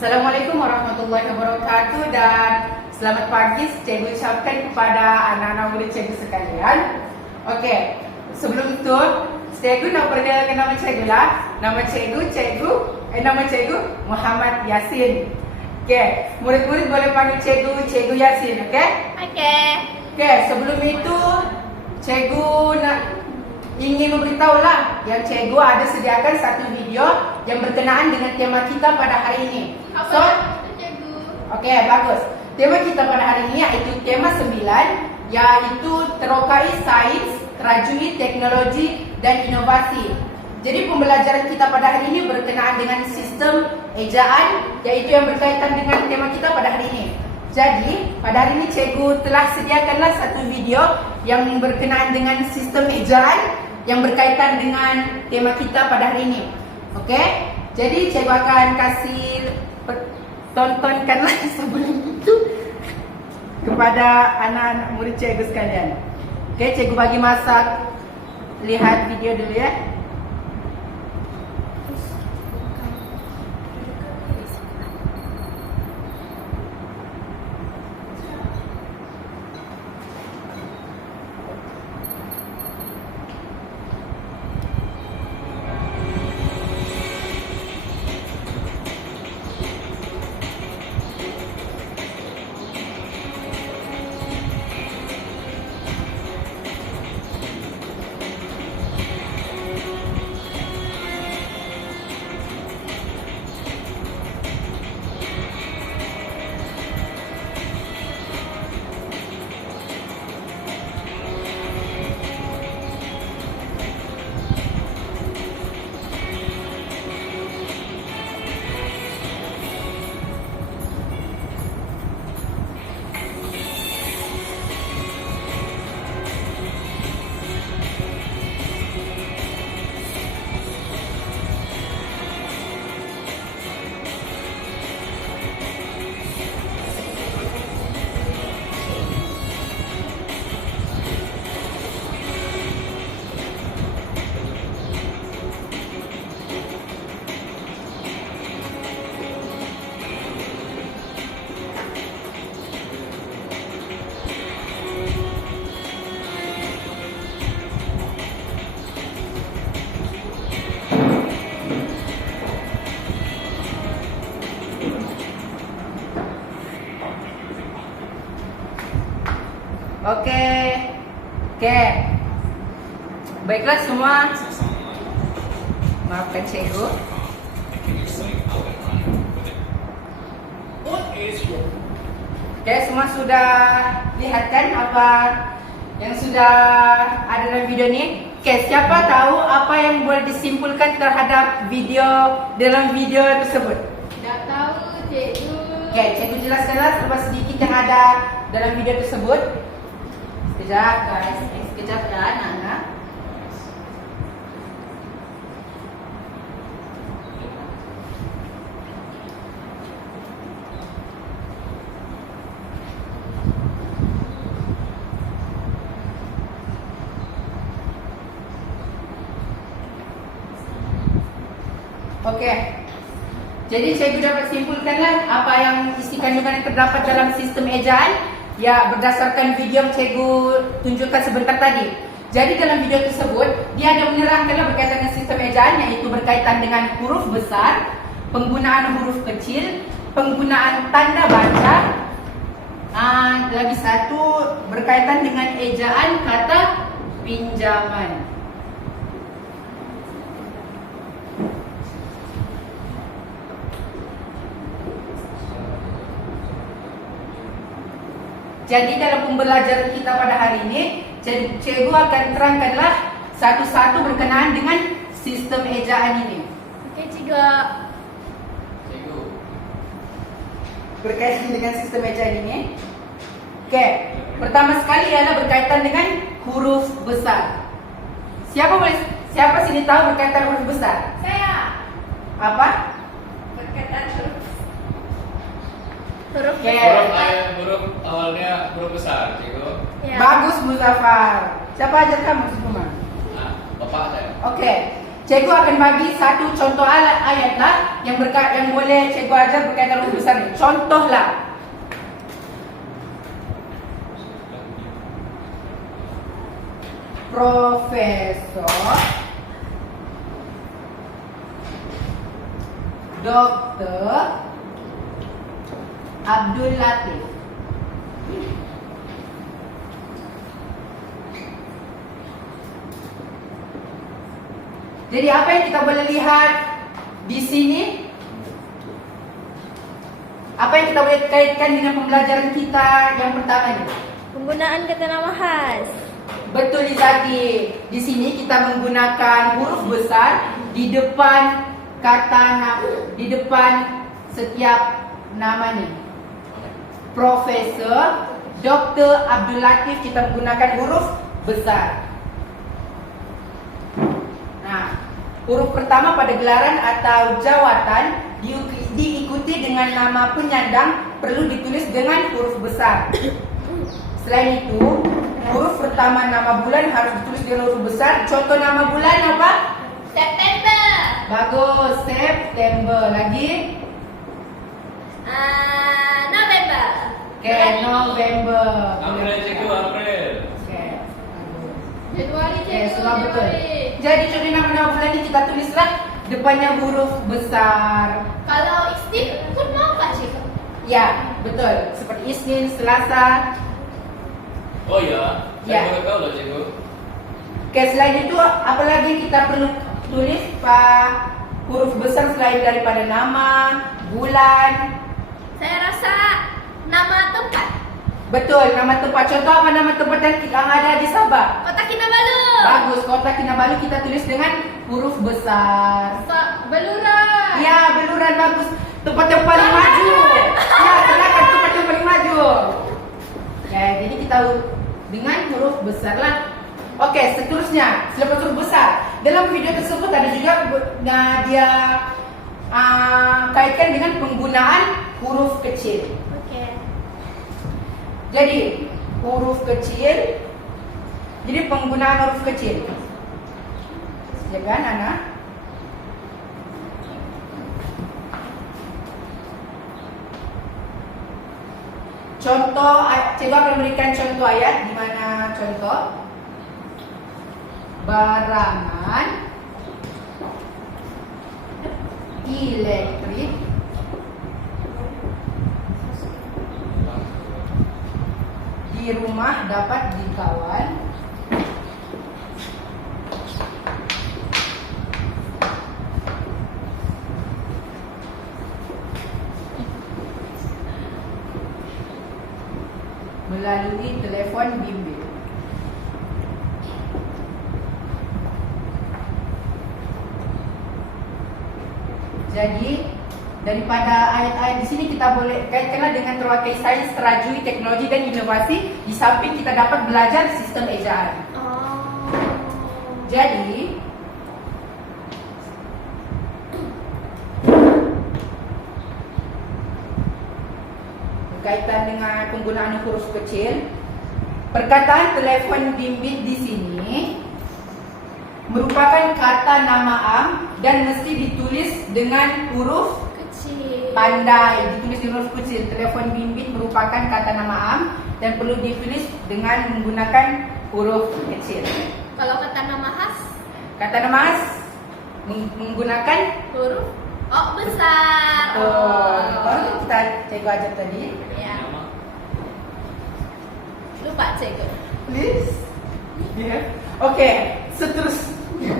Assalamualaikum warahmatullahi wabarakatuh dan selamat pagi cikgu ucapkan kepada anak-anak murid cikgu sekalian. Okey, sebelum itu cikgu nak perkenalkan nama cikgu lah. Nama cikgu Muhammad Yasin. Okey, murid-murid boleh panggil cikgu Yasin, okey? Okey, sebelum itu cikgu nak ingin memberitahulah yang cikgu ada sediakan satu video yang berkenaan dengan tema kita pada hari ini. Apa cikgu? Okey, bagus. Tema kita pada hari ini iaitu tema 9, iaitu terokai sains, rajui teknologi dan inovasi. Jadi pembelajaran kita pada hari ini berkenaan dengan sistem ejaan, iaitu yang berkaitan dengan tema kita pada hari ini. Jadi, pada hari ini cikgu telah sediakanlah satu video yang berkenaan dengan sistem ejaan yang berkaitan dengan tema kita pada hari ini. Okey? Jadi cikgu akan kasih tontonkanlah sebelum itu kepada anak-anak murid cikgu sekalian. Okey, cikgu bagi masa lihat video dulu ya. Okey. Baiklah semua. Maafkan cikgu. Okey, semua sudah lihat kan apa yang sudah ada dalam video ni? Okey, siapa tahu apa yang boleh disimpulkan terhadap dalam video tersebut? Tak tahu cikgu. Okey, cikgu jelaskanlah serba sedikit yang ada dalam video tersebut. Sekejap guys, sekejap ya anak-anak. Okey. Jadi cikgu dapat simpulkanlah apa yang isi kandungan yang terdapat dalam sistem ejaan. Ya, berdasarkan video yang cikgu tunjukkan sebentar tadi. Jadi dalam video tersebut, dia ada menerangkanlah berkaitan dengan sistem ejaan, iaitu berkaitan dengan huruf besar, penggunaan huruf kecil, penggunaan tanda baca. Lagi satu berkaitan dengan ejaan kata pinjaman. Jadi dalam pembelajaran kita pada hari ini, cikgu akan terangkanlah satu-satu berkenaan dengan sistem ejaan ini. Okey cikgu. Berkaitan dengan sistem ejaan ini. Okey, pertama sekali ialah berkaitan dengan huruf besar. Siapa sini tahu berkaitan huruf besar? Saya. Apa? Berkaitan huruf Okey. Huruf awalnya huruf besar, cikgu. Ya. Bagus Muzaffar. Siapa ajar kamu semua? Bapak saya. Okey. Cikgu akan bagi satu contoh ayat lah yang boleh cikgu ajar berkaitan huruf besar ni. Contohlah. Profesor Dr. Abdul Latif. Jadi apa yang kita boleh lihat di sini? Apa yang kita boleh kaitkan dengan pembelajaran kita yang pertama ni? Penggunaan kata nama khas. Betul Izaki. Di sini kita menggunakan huruf besar di depan di depan setiap nama ni. Profesor Dr. Abdul Latif kita menggunakan huruf besar. Nah, huruf pertama pada gelaran atau jawatan diikuti dengan nama penyandang perlu ditulis dengan huruf besar. Selain itu, huruf pertama nama bulan harus ditulis dengan huruf besar. Contoh nama bulan apa? September. Bagus, September. Lagi? November. Okay, November. April cikgu, April. Okay. Januari Okay, cikgu. sudah betul. Jadi contoh nama-nama bulan ni kita tulislah depannya huruf besar. Kalau Isnin pun mau tak cikgu? Ya, betul. Seperti Isnin, Selasa. Oh ya, Ya. saya baru tahu loh cikgu. Okay, selain itu apa lagi kita perlu tulis huruf besar selain daripada nama, bulan. Saya rasa nama tempat. Betul, nama tempat. Contoh apa nama tempat yang ada di Sabah? Kota Kinabalu. Bagus, Kota Kinabalu kita tulis dengan huruf besar. Beluran. Ya, Beluran bagus. Tempat yang paling maju. Ya, silakan tempat yang paling maju. Ya, jadi kita dengan huruf besar lah. Okey, seterusnya selepas huruf besar. Dalam video tersebut ada juga dia kaitkan dengan penggunaan huruf kecil. Okey. Jadi huruf kecil. Jadi penggunaan huruf kecil. Ya kan, Ana? Contoh, cikgu akan memberikan contoh ayat. Di mana contoh? Barangan elektrik di rumah dapat dikawal melalui telefon bimbit. Jadi daripada ayat-ayat di sini kita boleh kaitkanlah dengan terwakai sains, terajui, teknologi dan inovasi. Di samping kita dapat belajar sistem ejaan. Oh. Jadi berkaitan dengan penggunaan huruf kecil, perkataan telefon bimbit di sini merupakan kata nama am dan mesti ditulis dengan huruf Kecil. pandai, ditulis dengan huruf kecil. Telefon bimbit merupakan kata nama am dan perlu ditulis dengan menggunakan huruf kecil. Kalau kata nama khas, Kata nama khas menggunakan huruf besar. baru kita cikgu ajar tadi. Ya. Lupa cikgu. Please. Yeah. Okey, seterusnya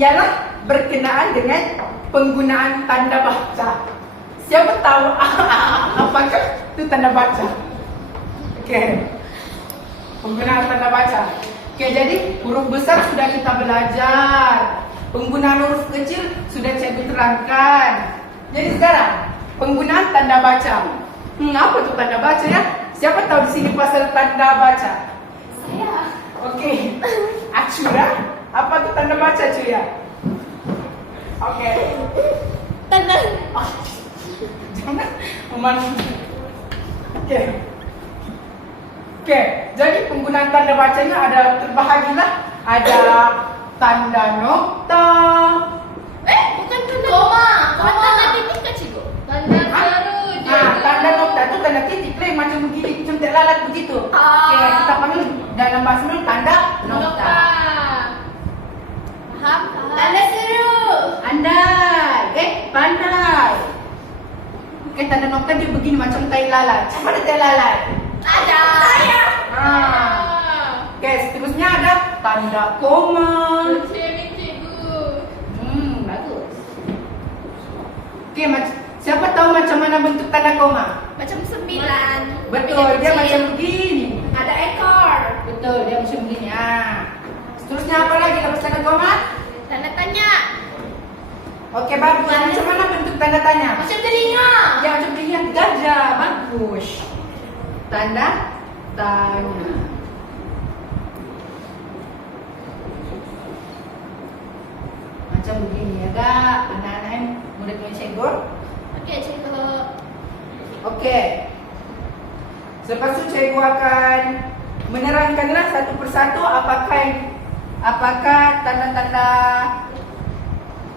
ialah berkenaan dengan penggunaan tanda baca. Siapa tahu apakah itu tanda baca? Okey. Penggunaan tanda baca. Okey, jadi huruf besar sudah kita belajar. Penggunaan huruf kecil sudah cikgu terangkan. Jadi sekarang penggunaan tanda baca. Apa itu tanda baca ya? Siapa tahu di sini pasal tanda baca? Saya. Okey. Acura, apa itu tanda baca Cuya? Okey. Tanda. Jangan memandang. Okey. Okey, jadi penggunaan tanda bacanya ada terbahagilah. Ada tanda nokta, Kalau tanda titik kan cikgu? Tanda seru. Tanda nokta itu tanda titik lah macam begini, macam lalat begitu. Oke, kita panggil dalam bahasa Melayu tanda nokta. Paham? Tanda seru. Andai, pandai. Oke, tanda nokta dia begini macam tai lalat. Macam mana tai lalat? Ada. Oke, seterusnya ada tanda koma. Cikgu. Bagus. Oke, siapa tahu macam mana bentuk tanda koma? Macam 9. Betul, dia macam begini. Ada ekor. Betul, dia macam begini. Seterusnya apa lagi lepas tanda koma? Tanda tanya. Oke, bagus. Macam mana bentuk tanda tanya? Macam telinga. Ya, macam lihat gajah. Bagus. Tanda tanya. Macam begini ya, Kak. Anak-anak yang murid-murid cikgu. Okey, cikgu. Oke. Selepas itu cikgu akan menerangkanlah satu persatu apakah tanda-tanda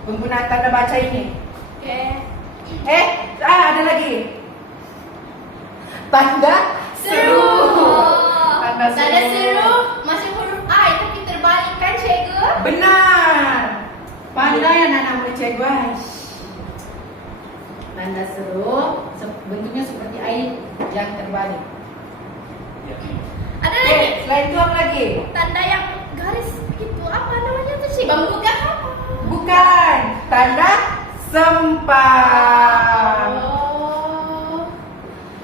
penggunaan tanda baca ini. Okey. Ada lagi. Tanda seru. Tanda seru. Masih huruf A itu diterbalikan, cikgu. Benar. Pandai anak-anak murid cikgu. Tanda seru bentuknya seperti air yang terbalik. Ada Oke, lagi. selain itu apa lagi? Tanda yang garis begitu. Apa namanya tuh, cikgu? Pembuka. Bukan. Tanda sempang. Oh.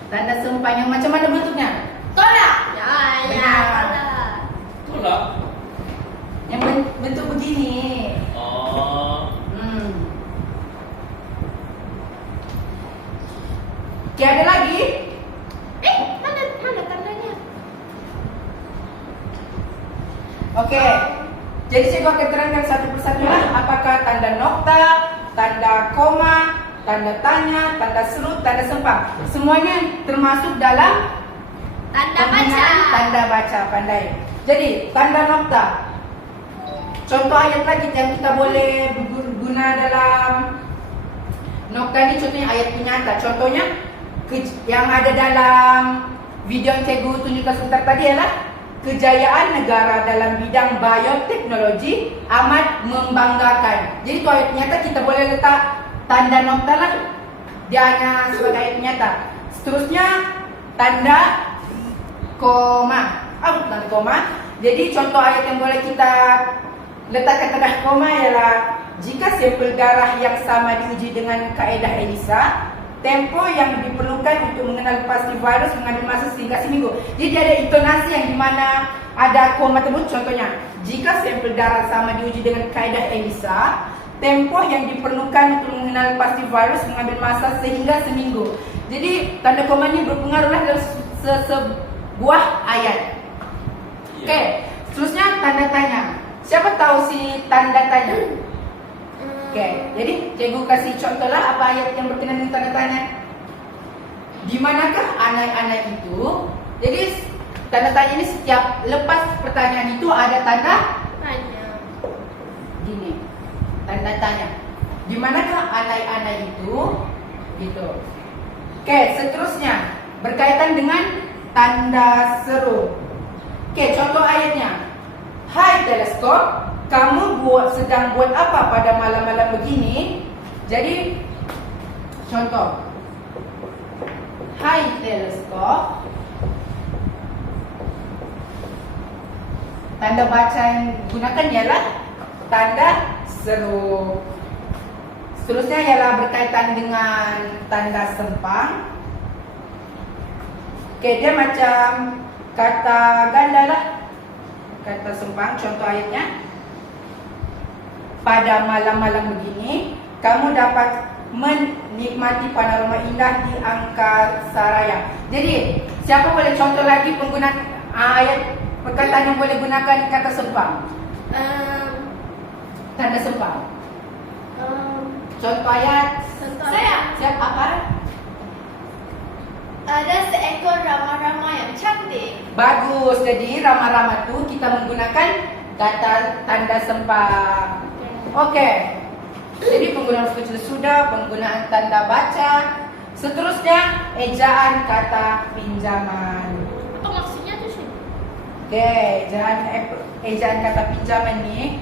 Tanda sempang yang macam mana bentuknya? Tolak. Ya, Benar. tolak. Tolak. Yang bentuk begini. Oh. Oke, ada lagi? Mana tandanya? Oke. Jadi saya akan terangkan satu persatu lah. Apakah tanda nokta, tanda koma, tanda tanya, tanda seru, tanda sempang. Semuanya termasuk dalam Tanda baca. penggunaan tanda baca pandai. Jadi tanda nokta. Contoh ayat lagi yang kita boleh guna dalam nokta ini, contohnya ayat penyata. Contohnya yang ada dalam video yang cikgu tunjukkan sebentar tadi ialah kejayaan negara dalam bidang bioteknologi amat membanggakan. Jadi itu ayat penyata, kita boleh letak tanda nokta lah. Dia hanya sebagai ayat penyata. Seterusnya tanda koma. Apa tanda koma? Jadi contoh ayat yang boleh kita letakkan tanda koma ialah jika sampel darah yang sama diuji dengan kaedah ELISA, tempo yang diperlukan untuk mengenal pasti virus mengambil masa sehingga seminggu. Jadi ada intonasi yang dimana ada koma tersebut. Contohnya, jika sampel darah sama diuji dengan kaedah ELISA, tempo yang diperlukan untuk mengenal pasti virus mengambil masa sehingga seminggu. Jadi tanda koma ini berpengaruh dalam sebuah ayat. Oke, seterusnya tanda tanya. Siapa tahu si tanda tanya? Oke, jadi cikgu kasih contoh lah apa ayat yang berkenaan dengan tanda tanya. Di manakah anak-anak itu? Jadi tanda tanya ini setiap lepas pertanyaan itu ada tanda Tanya. gini. Tanda tanya. Di manakah anak-anak itu? Gitu. Oke, seterusnya berkaitan dengan tanda seru. Oke, contoh ayatnya. Hai teleskop, kamu sedang buat apa pada malam-malam begini? Jadi contoh, hai teleskop. Tanda baca yang digunakan ialah tanda seru. Seterusnya ialah berkaitan dengan tanda sempang. Oke, dia macam kata ganda lah. Kata sempang, contoh ayatnya. Pada malam-malam begini, kamu dapat menikmati panorama indah di angkasa raya. Jadi, siapa boleh contoh lagi penggunaan ayat perkataan yang boleh gunakan kata sempang? Tanda sempang. Contoh ayat. Saya. Siapa apa? Ada seekor rama-rama yang cantik. Bagus. Jadi rama-rama tu kita menggunakan kata tanda sempang. Oke. Jadi penggunaan huruf kecil sudah, penggunaan tanda baca. Seterusnya ejaan kata pinjaman. Apa maksudnya tuh sih? Oke, ejaan kata pinjaman nih.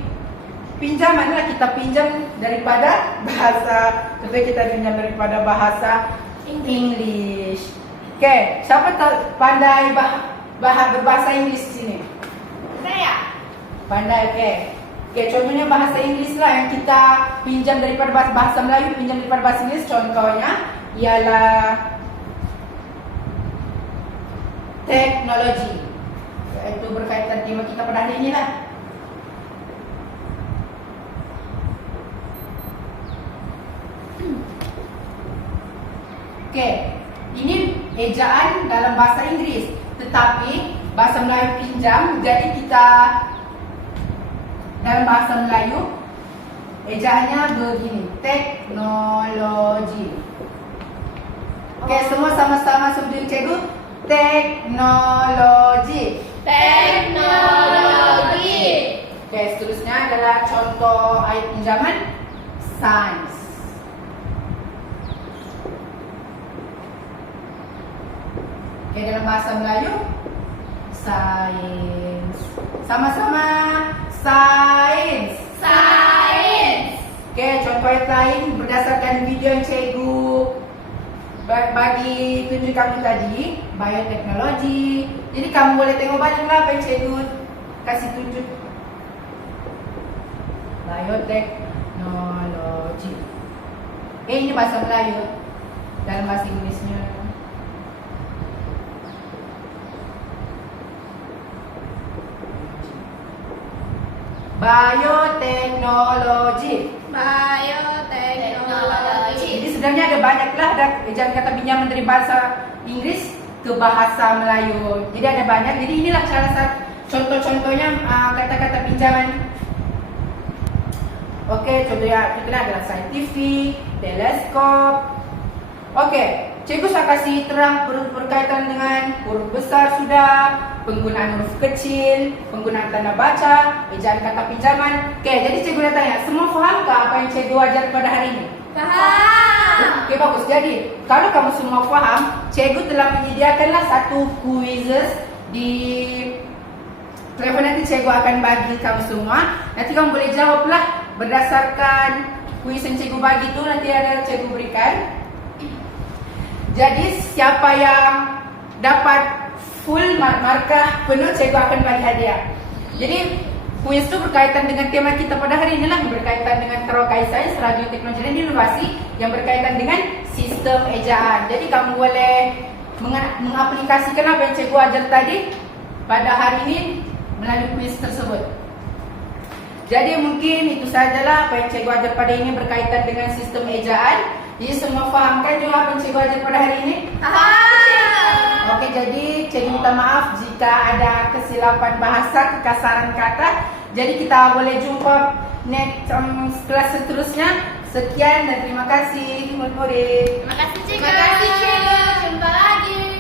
Pinjaman lah kita pinjam daripada bahasa, tapi kita pinjam daripada bahasa English. Oke, siapa pandai berbahasa Inggris di sini? Saya. Pandai, oke. Oke, contohnya bahasa Inggris lah yang kita pinjam daripada bahasa Melayu, pinjam daripada bahasa Inggris. Contohnya ialah teknologi. Itu berkaitan tema kita pada hari ini lah. Oke, ini ejaan dalam bahasa Inggris, tetapi bahasa Melayu pinjam, jadi kita dalam bahasa Melayu ejaannya begini, teknologi. Oke, semua sama-sama sebut cikgu. Teknologi. Teknologi. Oke, seterusnya adalah contoh ayat pinjaman sains. Oke, dalam bahasa Melayu sains. Sama-sama sains. Sains. Oke, contoh ayat lain berdasarkan video yang cikgu bagi tunjuk kamu tadi, bioteknologi. Jadi kamu boleh tengok balik lah apa yang cikgu kasih tunjuk. Bioteknologi. Ini bahasa Melayu. Dalam bahasa Inggrisnya bioteknologi. Bioteknologi. Jadi sebenarnya ada banyak lah, ada ejaan kata pinjaman dari bahasa Inggris ke bahasa Melayu. Jadi ada banyak. Jadi inilah salah satu contoh-contohnya kata-kata pinjaman. Oke, contohnya kita adalah scientific, teleskop. Oke, cikgu saya kasih terang berkaitan dengan huruf besar sudah, penggunaan huruf kecil, penggunaan tanda baca, ejaan kata pinjaman. Oke, jadi cikgu nak tanya, semua fahamkah apa yang cikgu ajar pada hari ini? Paham. Oke, bagus. Jadi, kalau kamu semua faham, cikgu telah menyediakanlah satu quizzes di telepon. Nanti cikgu akan bagi kamu semua. Nanti kamu boleh jawablah berdasarkan kuis yang cikgu bagi itu, nanti ada cikgu berikan. Jadi siapa yang dapat full markah penuh, cikgu akan bagi hadiah. Jadi kuis itu berkaitan dengan tema kita pada hari ini lah, berkaitan dengan terokai sains, radio, teknologi dan inovasi yang berkaitan dengan sistem ejaan. Jadi kamu boleh mengaplikasikan apa yang cikgu ajar tadi pada hari ini melalui kuis tersebut. Jadi mungkin itu sajalah apa yang cikgu ajar pada ini berkaitan dengan sistem ejaan. Jadi semua fahamkan juga apa yang cikgu ajar pada hari ini? Paham. Oke, jadi cikgu minta maaf jika ada kesilapan bahasa, kekasaran kata. Jadi kita boleh jumpa next kelas seterusnya. Sekian dan terima kasih murid-murid. Terima kasih, Cikgu. Terima kasih, Cikgu. Jumpa lagi.